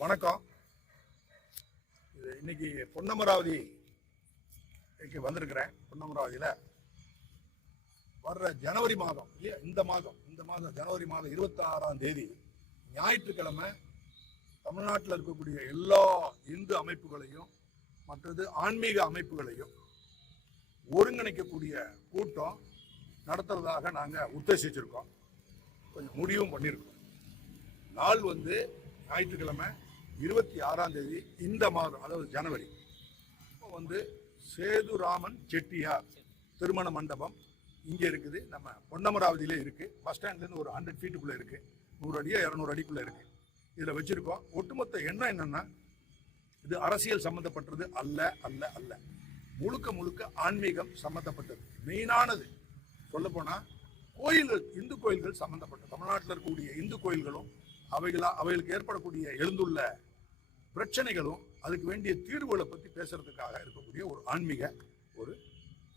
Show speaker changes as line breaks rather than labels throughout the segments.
வணக்கம். இது இன்னைக்கு பொன்னமராவதி இன்னைக்கு வந்திருக்கிறேன். பொன்னமராவதியில் வர்ற ஜனவரி மாதம் இல்லையா? இந்த மாதம் இந்த மாதம் ஜனவரி மாதம் இருபத்தாறாம் தேதி ஞாயிற்றுக்கிழமை தமிழ்நாட்டில் இருக்கக்கூடிய எல்லா இந்து அமைப்புகளையும் மற்றது ஆன்மீக அமைப்புகளையும் ஒருங்கிணைக்கக்கூடிய கூட்டம் நடத்துறதாக நாங்கள் உத்தேசிச்சிருக்கோம். கொஞ்சம் முடிவும் பண்ணியிருக்கோம் நாள் வந்து ஞாயிற்றுக்கிழமை இருபத்தி ஆறாம் தேதி இந்த மாதம் அதாவது ஜனவரி இப்போ வந்து சேதுராமன் செட்டியார் திருமண மண்டபம் இங்கே இருக்குது. நம்ம பொன்னமராவதியிலே இருக்குது பஸ் ஸ்டாண்ட்லேருந்து ஒரு ஹண்ட்ரட் ஃபீட்டுக்குள்ளே இருக்குது நூறு அடியோ இரநூறு அடிக்குள்ளே இருக்குது இதில் வச்சுருக்கோம். ஒட்டுமொத்த எண்ணம் என்னென்னா இது அரசியல் சம்மந்தப்பட்டது அல்ல அல்ல அல்ல. முழுக்க முழுக்க ஆன்மீகம் சம்மந்தப்பட்டது மெயினானது சொல்லப்போனால் கோயில்கள் இந்து கோயில்கள் சம்மந்தப்பட்ட தமிழ்நாட்டில் இருக்கக்கூடிய இந்து கோயில்களும் அவைகளா அவைகளுக்கு ஏற்படக்கூடிய எழுந்துள்ள பிரச்சனைகளும் அதுக்கு வேண்டிய தீர்வுகளை பற்றி பேசுறதுக்காக இருக்கக்கூடிய ஒரு ஆன்மீக ஒரு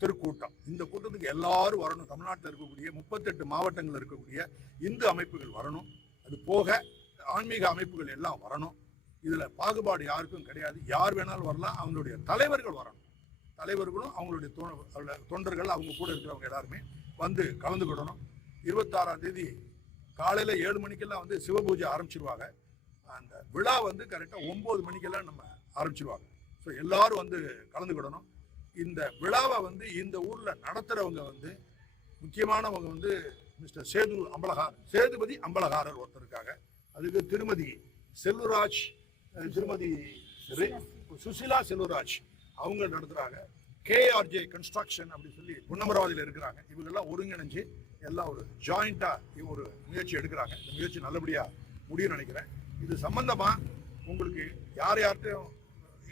திருக்கூட்டம். இந்த கூட்டத்துக்கு எல்லாரும் வரணும். தமிழ்நாட்டில் இருக்கக்கூடிய முப்பத்தெட்டு மாவட்டங்கள் இருக்கக்கூடிய இந்து அமைப்புகள் வரணும். அது போக ஆன்மீக அமைப்புகள் எல்லாம் வரணும். இதுல பாகுபாடு யாருக்கும் கிடையாது. யார் வேணாலும் வரலாம். அவங்களுடைய தலைவர்கள் வரணும். தலைவர்களும் அவங்களுடைய தொண்டர்கள் அவங்க கூட இருக்கிறவங்க எல்லாருமே வந்து கலந்துக்கிடணும். இருபத்தாறாம் தேதி காலையில் ஏழு மணிக்கெல்லாம் வந்து சிவபூஜை ஆரம்பிச்சிருவாங்க. அந்த விழா வந்து கரெக்டாக ஒம்பது மணிக்கெல்லாம் நம்ம ஆரம்பிச்சிருவாங்க. ஸோ எல்லாரும் வந்து கலந்துக்கிடணும். இந்த விழாவை வந்து இந்த ஊரில் நடத்துகிறவங்க வந்து முக்கியமானவங்க வந்து மிஸ்டர் சேது அம்பலகார் சேதுபதி அம்பலகாரர் ஒருத்தர் இருக்காங்க. அதுக்கு திருமதி செல்வராஜ் திருமதி சுசிலா செல்வராஜ் அவங்க நடத்துகிறாங்க கேஆர்ஜே கன்ஸ்ட்ரக்ஷன் அப்படின்னு சொல்லி குன்னமராவதியில் இருக்கிறாங்க. இவங்கெல்லாம் ஒருங்கிணைஞ்சு எல்லாம் ஒரு ஜாயிண்ட்டாக ஒரு முயற்சி எடுக்கிறாங்க. இந்த முயற்சி நல்லபடியாக முடியும்னு நினைக்கிறேன். இது சம்பந்தமா உங்களுக்கு யார் யார்கிட்டையும்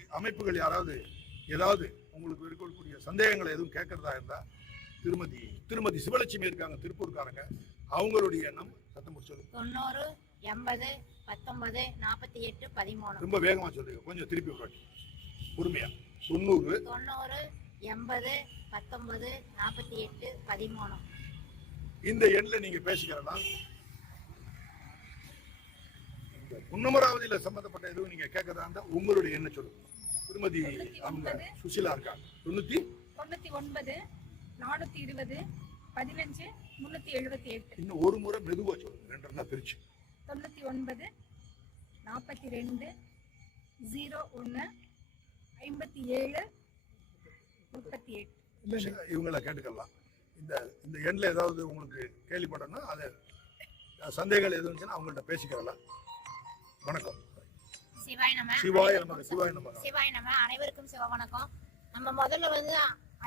அமைப்புகள் யாராவது ஏதாவது உங்களுக்கு இருக்கக்கூடிய சந்தேகங்களை எதுவும் கேட்கறதா இருந்தா திருமதி திருமதி சிவலட்சுமி இருக்காங்க திருப்பூர்காரங்க. அவங்களுடைய எண்ணம் சத்தம் சொல்லுங்க.
தொண்ணூறு எண்பது பத்தொன்பது நாற்பத்தி எட்டு பதிமூணு.
ரொம்ப வேகமா சொல்லுங்க. கொஞ்சம் திருப்பி ஒரு. பொறுமையா. தொண்ணூறு.
தொண்ணூறு எண்பது பத்தொன்பது நாற்பத்தி எட்டு பதிமூணு.
இந்த எண்ணில் நீங்க பேசிக்கிறதா? இந்த புன்னமராவதியில சம்பந்தப்பட்ட எதுவும் நீங்க கேட்கறதா இருந்தா உங்களுடைய எண்ணை சொல்லுங்க. திருமதி அவங்க சுசிலா இருக்காங்க. தொண்ணூத்தி?
தொண்ணூத்தி ஒன்பது நானூத்தி இருபது பதினஞ்சு முன்னூத்தி எழுபத்தி எட்டு.
இன்னும் ஒரு முறை மெதுவா சொல்லுங்க. ரெண்டு ரெண்டா பிரிச்சு.
தொண்ணூத்தி ஒன்பது நாற்பத்தி ரெண்டு ஜீரோ ஒன்று ஐம்பத்தி ஏழு முப்பத்தி எட்டு.
இவங்கள கேட்டுக்கலாம். இந்த இந்த எண்ணில் ஏதாவது உங்களுக்கு கேள்விப்பட்டோம்னா அது சந்தேகங்கள் எதுவும் இருந்துச்சுன்னா அவங்கள்ட்ட பேசிக்கிறலாம். வணக்கம்.
சிவாய் நம்ம
சிவாய நமக்கு சிவாய நமக்கு
சிவாய் நம்ம அனைவருக்கும் சிவ வணக்கம். நம்ம முதல்ல வந்து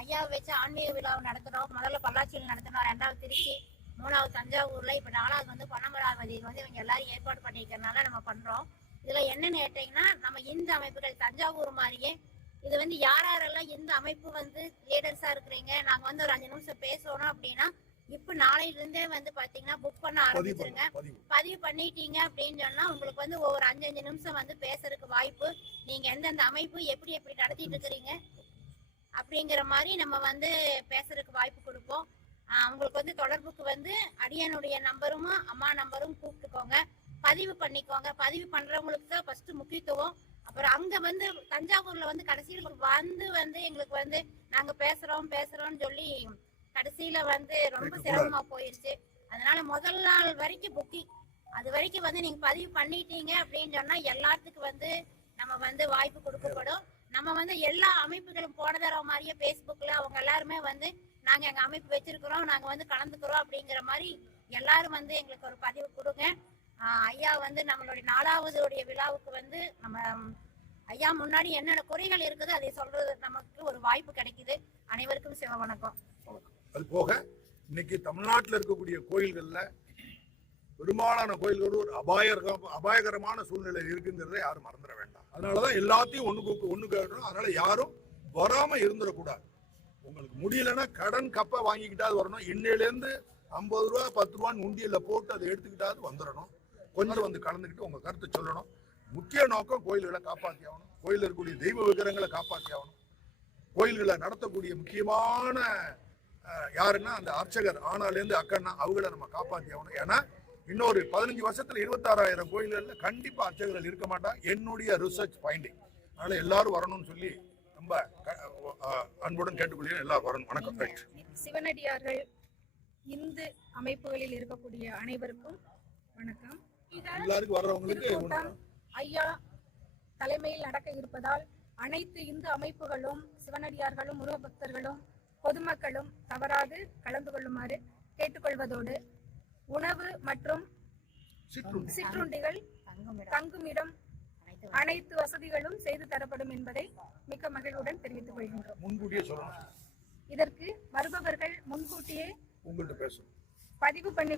ஐயாவை வச்சு ஆன்மீக விழாவை நடத்துறோம். முதல்ல பொள்ளாச்சியில் நடத்தினோம் ரெண்டாவது திருச்சி மூணாவது தஞ்சாவூர்ல. இப்ப நாலாவது வந்து பனமராவதி. வந்து இவங்க எல்லாரும் ஏற்பாடு பண்ணிக்கிறதுனால நம்ம பண்றோம். இதுல என்னன்னு கேட்டீங்கன்னா நம்ம இந்து அமைப்புகள் தஞ்சாவூர் மாதிரியே இது வந்து யார் யாரெல்லாம் இந்த அமைப்பு வந்து லீடர்ஸா இருக்கிறீங்க? நாங்க வந்து ஒரு அஞ்சு நிமிஷம் பேசணும் அப்படின்னா இப்ப நாளையில இருந்தே வந்து பாத்தீங்கன்னா புக் பண்ண ஆரம்பிச்சிருங்க.
பதிவு.
பண்ணிட்டீங்க அப்படின்னு சொன்னா உங்களுக்கு வந்து ஒவ்வொரு அஞ்சு அஞ்சு நிமிஷம் வந்து பேசுறதுக்கு வாய்ப்பு. நீங்க எந்தெந்த அமைப்பு எப்படி எப்படி நடத்திட்டு இருக்கிறீங்க அப்படிங்கிற மாதிரி நம்ம வந்து பேசுறதுக்கு வாய்ப்பு கொடுப்போம். உங்களுக்கு வந்து தொடர்புக்கு வந்து அடியனுடைய நம்பரும் அம்மா நம்பரும் கூப்பிட்டுக்கோங்க. பதிவு பண்ணிக்கோங்க. பதிவு பண்றவங்களுக்கு தான் ஃபர்ஸ்ட் முக்கியத்துவம். அப்புறம் அங்க வந்து தஞ்சாவூர்ல வந்து கடைசியில் வந்து வந்து எங்களுக்கு வந்து நாங்க பேசுறோம் பேசுறோம்னு சொல்லி கடைசியில வந்து ரொம்ப. சிரமமா போயிருச்சு. அதனால முதல் நாள் வரைக்கும் புக்கிங் அது வரைக்கும் வந்து நீங்க பதிவு பண்ணிட்டீங்க அப்படின்னு சொன்னா எல்லாத்துக்கும் வந்து நம்ம வந்து வாய்ப்பு கொடுக்கப்படும். நம்ம வந்து எல்லா அமைப்புகளும் போன தடவை மாதிரியே Facebookல அவங்க எல்லாருமே வந்து நாங்க எங்க அமைப்பு வச்சிருக்கிறோம் நாங்க வந்து கலந்துக்கிறோம் அப்படிங்கிற மாதிரி எல்லாரும் வந்து எங்களுக்கு ஒரு பதிவு கொடுங்க. ஐயா வந்து நம்மளுடைய நாலாவது உடைய விழாவுக்கு வந்து நம்ம ஐயா முன்னாடி என்னென்ன குறைகள் இருக்குது அதை சொல்றது நமக்கு ஒரு வாய்ப்பு கிடைக்குது. அனைவருக்கும் சிவ வணக்கம்
அது போக இன்னைக்கு தமிழ்நாட்டில் இருக்கக்கூடிய கோயில்களில் பெரும்பாலான கோயில்கள் ஒரு அபாயக அபாயகரமான சூழ்நிலை இருக்குங்கிறத யாரும் மறந்துட வேண்டாம். அதனாலதான் எல்லாத்தையும் ஒன்று கூப்பிட்டு ஒன்று கேட்கணும் அதனால் யாரும் வராமல் இருந்துடக்கூடாது. உங்களுக்கு முடியலன்னா கடன் கப்பை வாங்கிக்கிட்டாது வரணும். இன்னையிலேருந்து ஐம்பது ரூபா பத்து ரூபான்னு உண்டியலில் போட்டு அதை எடுத்துக்கிட்டாது வந்துடணும். கொஞ்சம் வந்து கலந்துக்கிட்டு உங்கள் கருத்தை சொல்லணும். முக்கிய நோக்கம் கோயில்களை காப்பாற்றி ஆகணும். கோயிலில் இருக்கக்கூடிய தெய்வ விக்கிரங்களை காப்பாற்றி ஆகணும். கோயில்களை நடத்தக்கூடிய முக்கியமான யாருன்னா அந்த அர்ச்சகர் ஆனாலேருந்து அக்கன்னா அவங்கள நம்ம காப்பாற்றி ஆகணும். ஏன்னா இன்னொரு பதினஞ்சு வருஷத்துல இருபத்தாறாயிரம் கோயில்கள்ல கண்டிப்பா அர்ச்சகர்கள் இருக்க மாட்டாங்க என்னுடைய ரிசர்ச் ஃபைண்டிங் அதனால எல்லாரும் வரணும்னு சொல்லி ரொம்ப அன்புடன் கேட்டுக்கொள்கிறேன். எல்லாரும் வரணும். வணக்கம்.
சிவனடியார்கள் இந்து அமைப்புகளில் இருக்கக்கூடிய அனைவருக்கும் வணக்கம்.
எல்லாருக்கும் வர்றவங்களுக்கு
ஐயா தலைமையில் நடக்க இருப்பதால் அனைத்து இந்து அமைப்புகளும் சிவனடியார்களும் முருக பக்தர்களும் பொதுமக்களும் தவறாது கலந்து கொள்ளுமாறு கேட்டுக்கொள்வதோடு உணவு மற்றும்
சிற்றுண்டி.
சிற்றுண்டிகள் தங்குமிடம் அனைத்து வசதிகளும் செய்து தரப்படும் என்பதை மிக்க மகிழ்வுடன் தெரிவித்துக் கொள்கின்றோம். இதற்கு வருபவர்கள் முன்கூட்டியே பதிவு பண்ணி